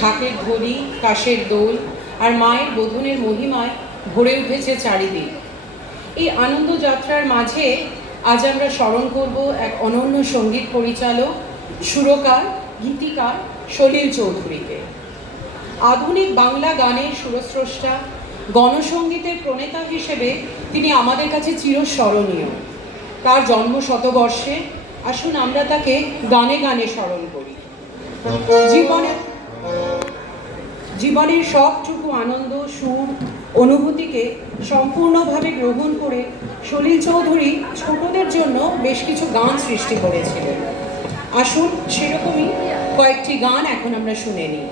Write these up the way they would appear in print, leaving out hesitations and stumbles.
ঢাকের ধ্বনি, কাশের দোল আর মায়ের বোধনের মহিমায় ভরে উঠেছে চারিদিক। এই আনন্দ যাত্রার মাঝে আজ আমরা স্মরণ করব এক অনন্য সঙ্গীত পরিচালক, সুরকার, গীতিকার সলিল চৌধুরীকে। আধুনিক বাংলা গানের সুরস্রষ্টা, গণসঙ্গীতের প্রণেতা হিসেবে তিনি আমাদের কাছে চিরস্মরণীয়। তার জন্ম শতবর্ষে আসুন আমরা তাকে গানে গানে স্মরণ করি। জীবনের সবটুকু আনন্দ, সুর, অনুভূতিকে সম্পূর্ণভাবে গ্রহণ করে সলিল চৌধুরী ছোটদের জন্য বেশ কিছু গান সৃষ্টি করেছিলেন। আসুন সেরকমই কয়েকটি গান এখন আমরা শুনে নিই।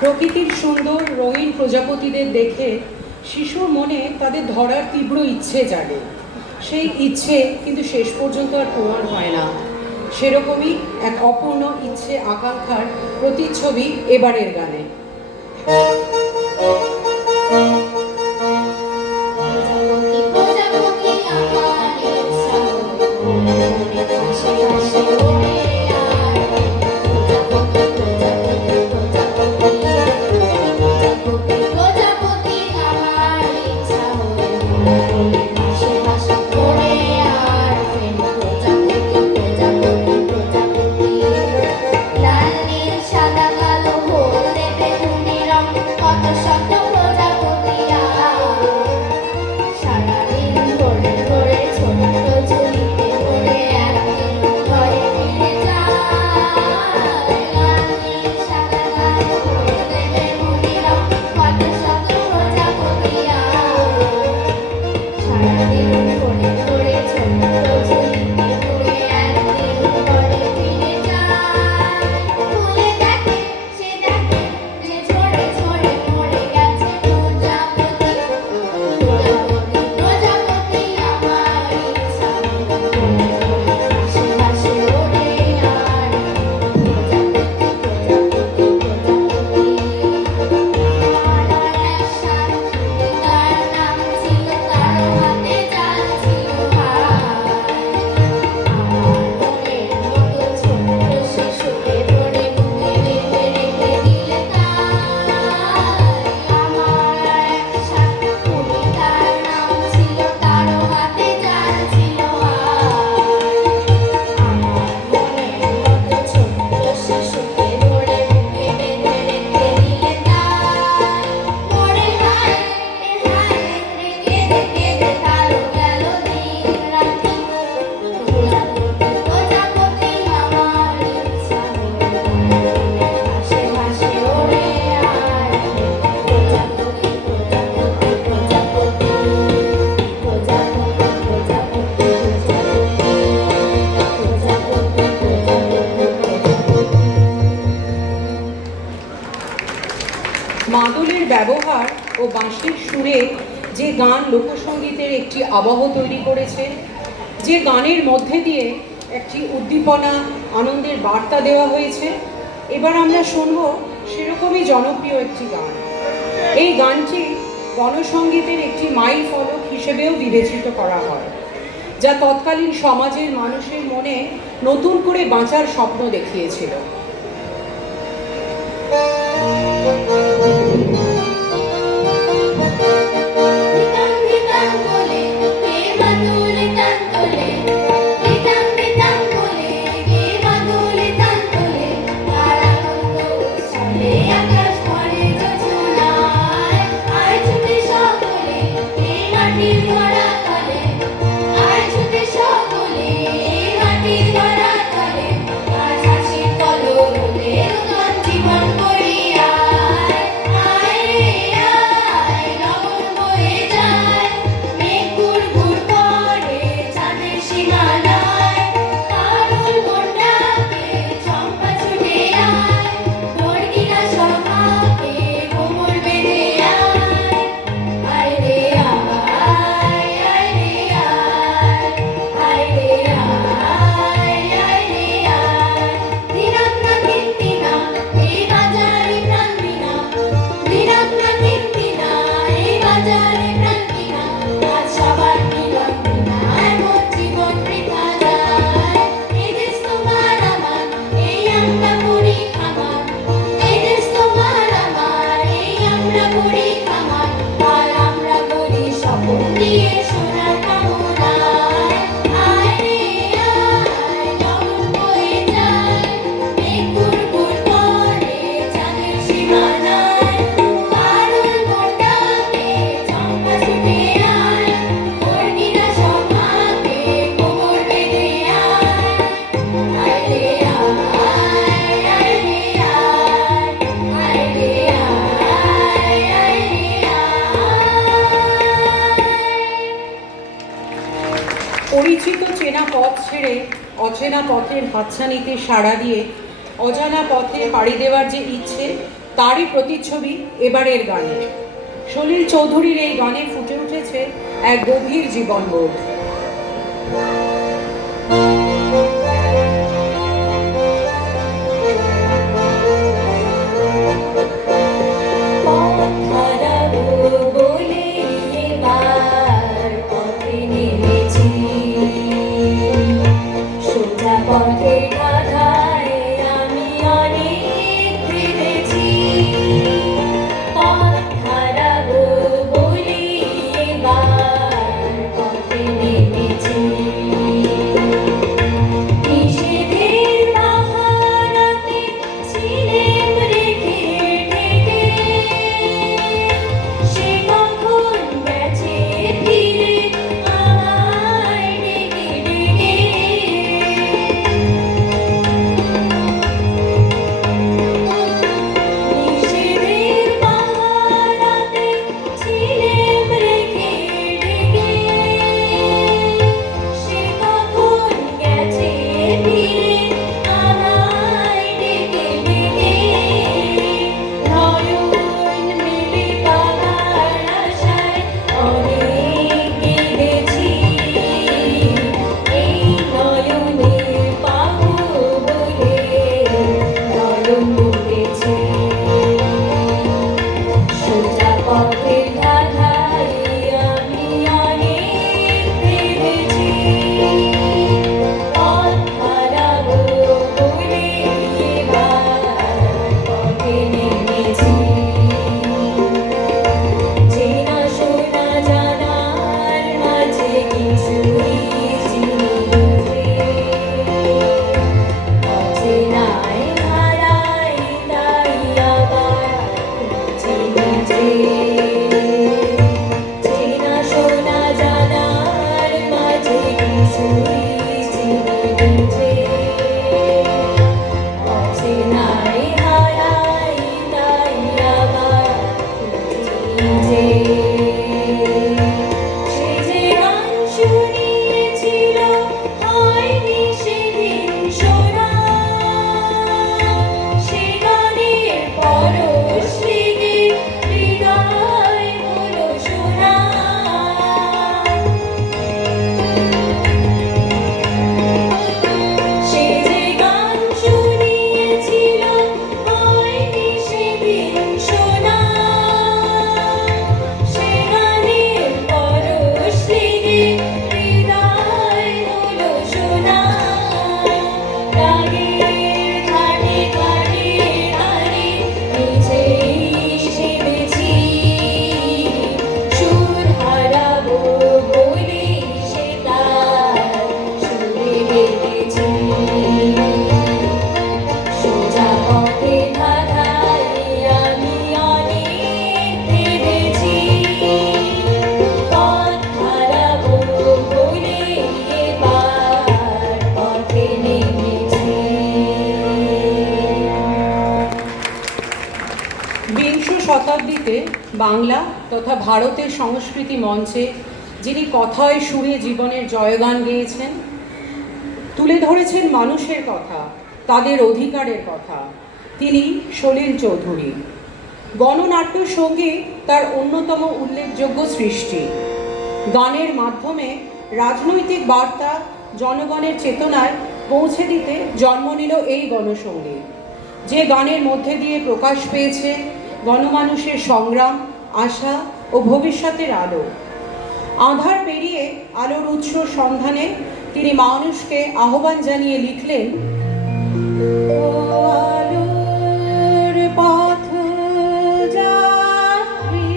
প্রকৃতির সুন্দর রঙিন প্রজাপতিদের দেখে শিশুর মনে তাদের ধরার তীব্র ইচ্ছে জাগে। সেই ইচ্ছে কিন্তু শেষ পর্যন্ত আর পূরণ হয় না। সেরকমই এক অপূর্ণ ইচ্ছে আকাঙ্ক্ষার প্রতিচ্ছবি এবারের গানে। মাদলের ব্যবহার ও বাঁশির সুরে যে গান লোকসঙ্গীতের একটি আবহ তৈরি করেছে, যে গানের মধ্যে দিয়ে একটি উদ্দীপনা আনন্দের বার্তা দেওয়া হয়েছে, এবার আমরা শুনব সেরকমই জনপ্রিয় একটি গান। এই গানটি গণসঙ্গীতের একটি মাইল ফলক হিসেবেও বিবেচিত করা হয়, যা তৎকালীন সমাজের মানুষের মনে নতুন করে বাঁচার স্বপ্ন দেখিয়েছিল। পরিচিত চেনা পথ ছেড়ে অচেনা পথের হাতছানিতে সাড়া দিয়ে অজানা পথে পাড়ি দেওয়ার যে ইচ্ছে, তারই প্রতিচ্ছবি এবারের গানে। সলিল চৌধুরীর এই গানে ফুটে উঠেছে এক গভীর জীবনবোধ। শতাব্দীতে বাংলা তথা ভারতের সংস্কৃতি মঞ্চে যিনি কথায় সুরে জীবনের জয়গান গেয়েছেন, তুলে ধরেছেন মানুষের কথা, তাদের অধিকারের কথা, তিনি সলিল চৌধুরী। গণনাট্য সঙ্গীত তার অন্যতম উল্লেখযোগ্য সৃষ্টি। গানের মাধ্যমে রাজনৈতিক বার্তা জনগণের চেতনায় পৌঁছে দিতে জন্ম নিল এই গণসঙ্গীত, যে গানের মধ্যে দিয়ে প্রকাশ পেয়েছে গণমানুষের সংগ্রাম, আশা ও ভবিষ্যতের আলো। আঁধার পেরিয়ে আলোর উৎস সন্ধানে তিনি মানুষকে আহ্বান জানিয়ে লিখলেন, ও আলোর পথ যাত্রী,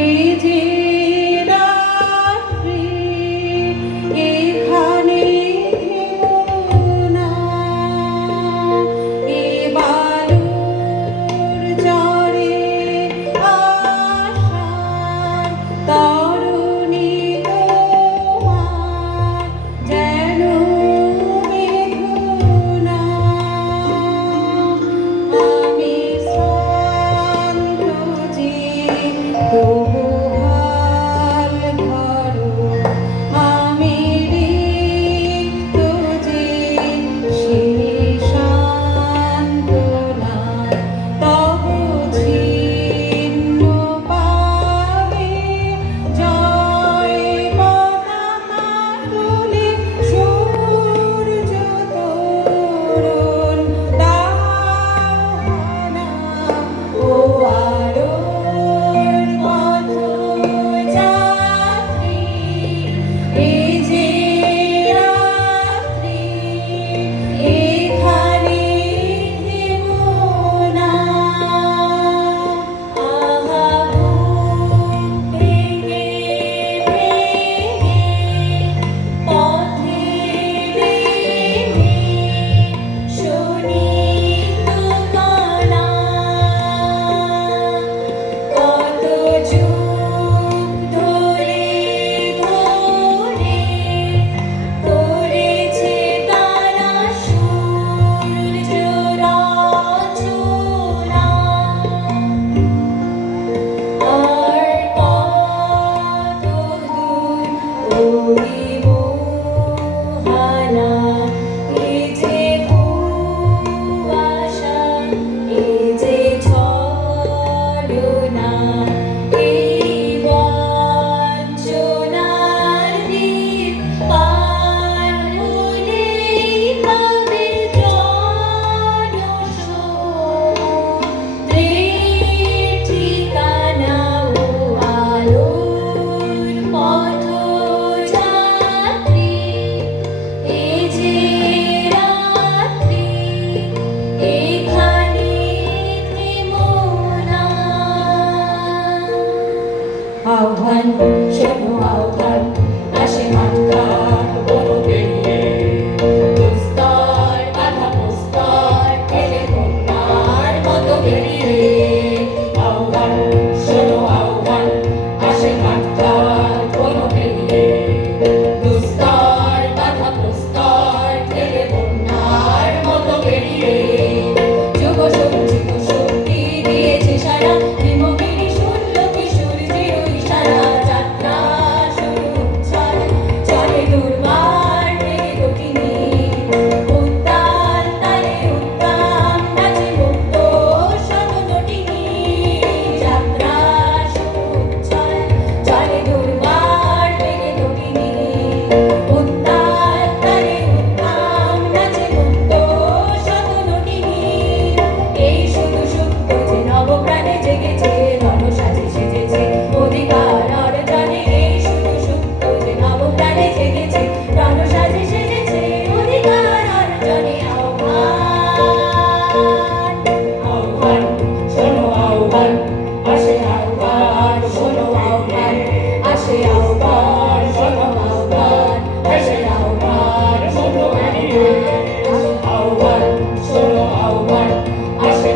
এই যে রাত্রি, এখানে থেমো না, এ বালুর চরে আশার তরুণী তোমার যেন মেঘনা।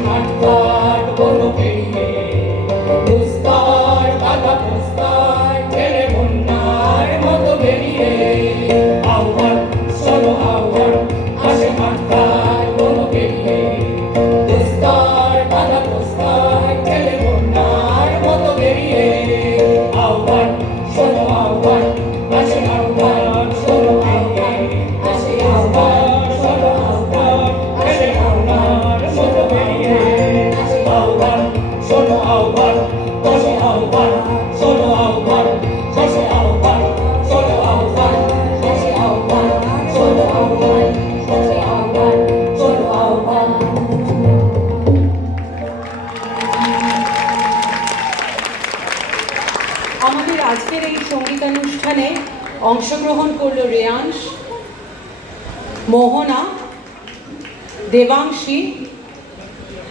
মাঠঘাট বলো পেরিয়ে, দুস্তর বাধা প্রস্তর ঠেলে বন্যার মতো বেরিয়ে। আহ্বান শোনো আহ্বান, আসে মাঠঘাট বলো পেরিয়ে, দুস্তর বাধা প্রস্তর ঠেলে বন্যার মতো বেরিয়ে। আহ্বান শোনো আহ্বান, আসে আহ্বান শোনো আহ্বান, আসে আহ্বান শোনো আহ্বান, আসে আহ্বান শোনো বেরিয়ে। আহ্বান শোনো আহ্বান, আসে আহ্বান শোনো আহ্বান, আসে আহ্বান শোনো আহ্বান, আসে আহ্বান শোনো আহ্বান, আসে আহ্বান শোনো আহ্বান। আমাদের আজকের এই সঙ্গীতানুষ্ঠানে অংশগ্রহণ করল রেয়াংশ, মোহনা, দেবাংশী,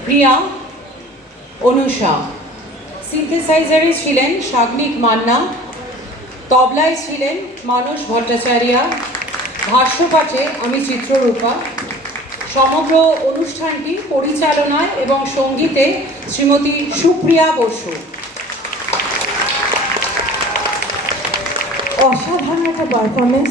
প্রিয়া, অনুষা। সিনথেসাইজারে ছিলেন সাগ্নিক মান্না, তবলায় ছিলেন মানস ভট্টাচার্য, ভাষ্যপাঠে আমি চিত্ররূপা। সমগ্র অনুষ্ঠানটি পরিচালনায় এবং সঙ্গীতে শ্রীমতী সুপ্রিয়া বসু। অসাধারণ একটা পারফরমেন্স